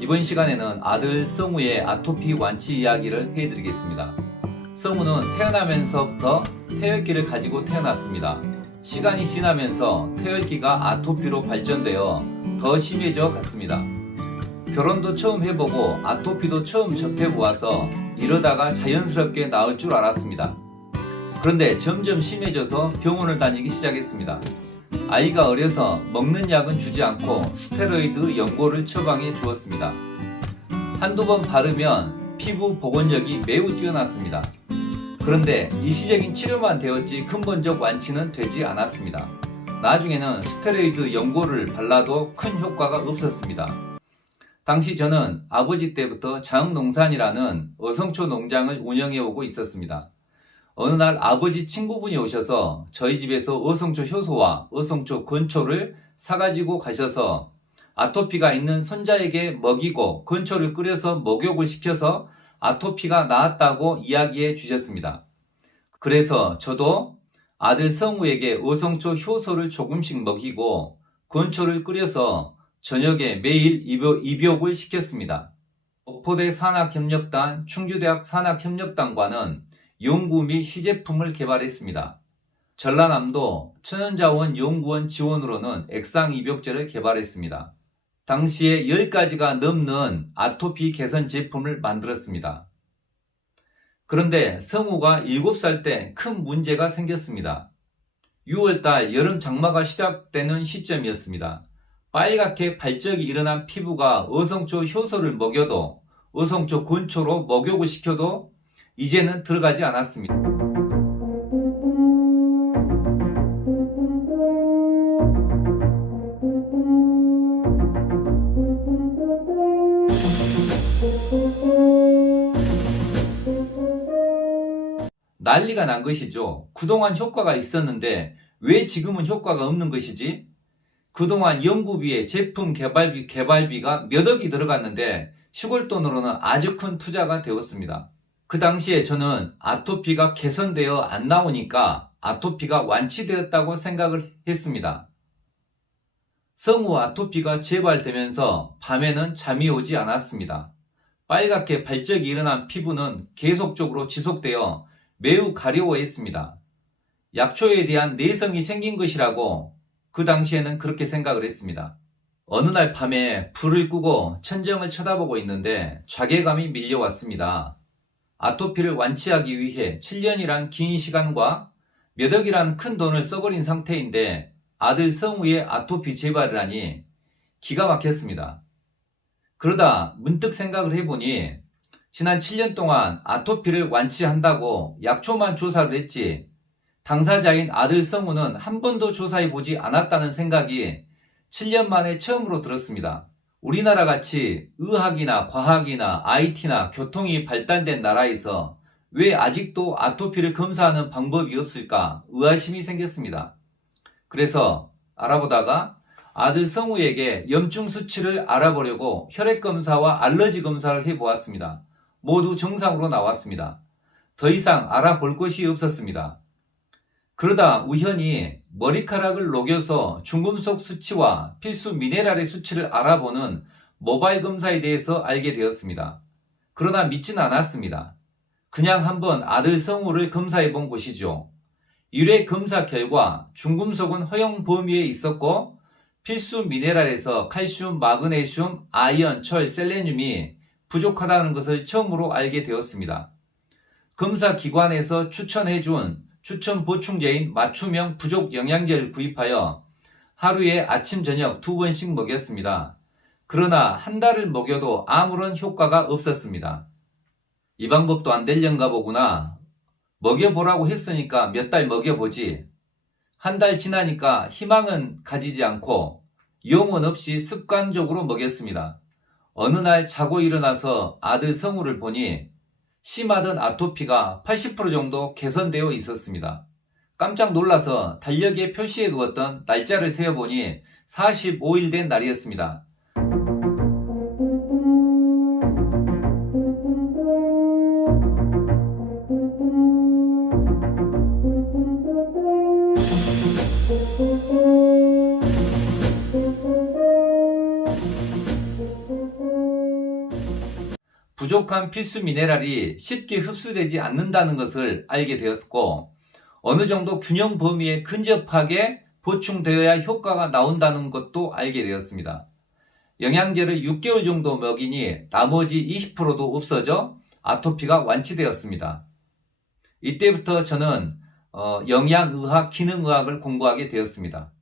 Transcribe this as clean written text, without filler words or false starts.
이번 시간에는 아들 성우의 아토피 완치 이야기를 해드리겠습니다. 성우는 태어나면서부터 태열기를 가지고 태어났습니다. 시간이 지나면서 태열기가 아토피로 발전되어 더 심해져 갔습니다. 결혼도 처음 해보고 아토피도 처음 접해보아서 이러다가 자연스럽게 나을 줄 알았습니다. 그런데 점점 심해져서 병원을 다니기 시작했습니다. 아이가 어려서 먹는 약은 주지 않고 스테로이드 연고를 처방해 주었습니다. 한두 번 바르면 피부 복원력이 매우 뛰어났습니다. 그런데 일시적인 치료만 되었지 근본적 완치는 되지 않았습니다. 나중에는 스테로이드 연고를 발라도 큰 효과가 없었습니다. 당시 저는 아버지 때부터 장농산이라는 어성초 농장을 운영해 오고 있었습니다. 어느 날 아버지 친구분이 오셔서 저희 집에서 어성초 효소와 어성초 건초를 사가지고 가셔서 아토피가 있는 손자에게 먹이고 건초를 끓여서 목욕을 시켜서 아토피가 나았다고 이야기해 주셨습니다. 그래서 저도 아들 성우에게 어성초 효소를 조금씩 먹이고 건초를 끓여서 저녁에 매일 입욕을 시켰습니다. 목포대 산학협력단, 충주대학 산학협력단과는 연구 및 시제품을 개발했습니다. 전라남도 천연자원연구원 지원으로는 액상입욕제를 개발했습니다. 당시에 10가지가 넘는 아토피 개선 제품을 만들었습니다. 그런데 성우가 7살 때 큰 문제가 생겼습니다. 6월달 여름 장마가 시작되는 시점이었습니다. 빨갛게 발적이 일어난 피부가 어성초 효소를 먹여도 어성초 건초로 목욕을 시켜도 이제는 들어가지 않았습니다. 난리가 난 것이죠. 그동안 효과가 있었는데 왜 지금은 효과가 없는 것이지? 그동안 연구비에 제품 개발비가 몇 억이 들어갔는데 시골 돈으로는 아주 큰 투자가 되었습니다. 그 당시에 저는 아토피가 개선되어 안 나오니까 아토피가 완치되었다고 생각을 했습니다. 성우 아토피가 재발되면서 밤에는 잠이 오지 않았습니다. 빨갛게 발적이 일어난 피부는 계속적으로 지속되어 매우 가려워했습니다. 약초에 대한 내성이 생긴 것이라고 그 당시에는 그렇게 생각을 했습니다. 어느 날 밤에 불을 끄고 천정을 쳐다보고 있는데 자괴감이 밀려왔습니다. 아토피를 완치하기 위해 7년이란 긴 시간과 몇 억이란 큰 돈을 써버린 상태인데 아들 성우의 아토피 재발이라니 기가 막혔습니다. 그러다 문득 생각을 해보니 지난 7년 동안 아토피를 완치한다고 약초만 조사를 했지 당사자인 아들 성우는 한 번도 조사해보지 않았다는 생각이 7년 만에 처음으로 들었습니다. 우리나라 같이 의학이나 과학이나 IT나 교통이 발달된 나라에서 왜 아직도 아토피를 검사하는 방법이 없을까 의아심이 생겼습니다. 그래서 알아보다가 아들 성우에게 염증 수치를 알아보려고 혈액검사와 알러지 검사를 해보았습니다. 모두 정상으로 나왔습니다. 더 이상 알아볼 것이 없었습니다. 그러다 우연히 머리카락을 녹여서 중금속 수치와 필수 미네랄의 수치를 알아보는 모바일 검사에 대해서 알게 되었습니다. 그러나 믿지는 않았습니다. 그냥 한번 아들 성우를 검사해 본 것이죠. 1회 검사 결과 중금속은 허용 범위에 있었고 필수 미네랄에서 칼슘, 마그네슘, 아연, 철, 셀레늄이 부족하다는 것을 처음으로 알게 되었습니다. 검사 기관에서 추천해준 추천 보충제인 맞춤형 부족 영양제를 구입하여 하루에 아침 저녁 2번씩 먹였습니다. 그러나 한 달을 먹여도 아무런 효과가 없었습니다. 이 방법도 안 될련가 보구나. 먹여보라고 했으니까 몇 달 먹여보지. 한 달 지나니까 희망은 가지지 않고 영혼 없이 습관적으로 먹였습니다. 어느 날 자고 일어나서 아들 성우를 보니 심하던 아토피가 80% 정도 개선되어 있었습니다. 깜짝 놀라서 달력에 표시해 두었던 날짜를 세어보니 45일 된 날이었습니다. 부족한 필수 미네랄이 쉽게 흡수되지 않는다는 것을 알게 되었고, 어느 정도 균형 범위에 근접하게 보충되어야 효과가 나온다는 것도 알게 되었습니다. 영양제를 6개월 정도 먹이니 나머지 20%도 없어져 아토피가 완치되었습니다. 이때부터 저는 영양의학, 기능의학을 공부하게 되었습니다.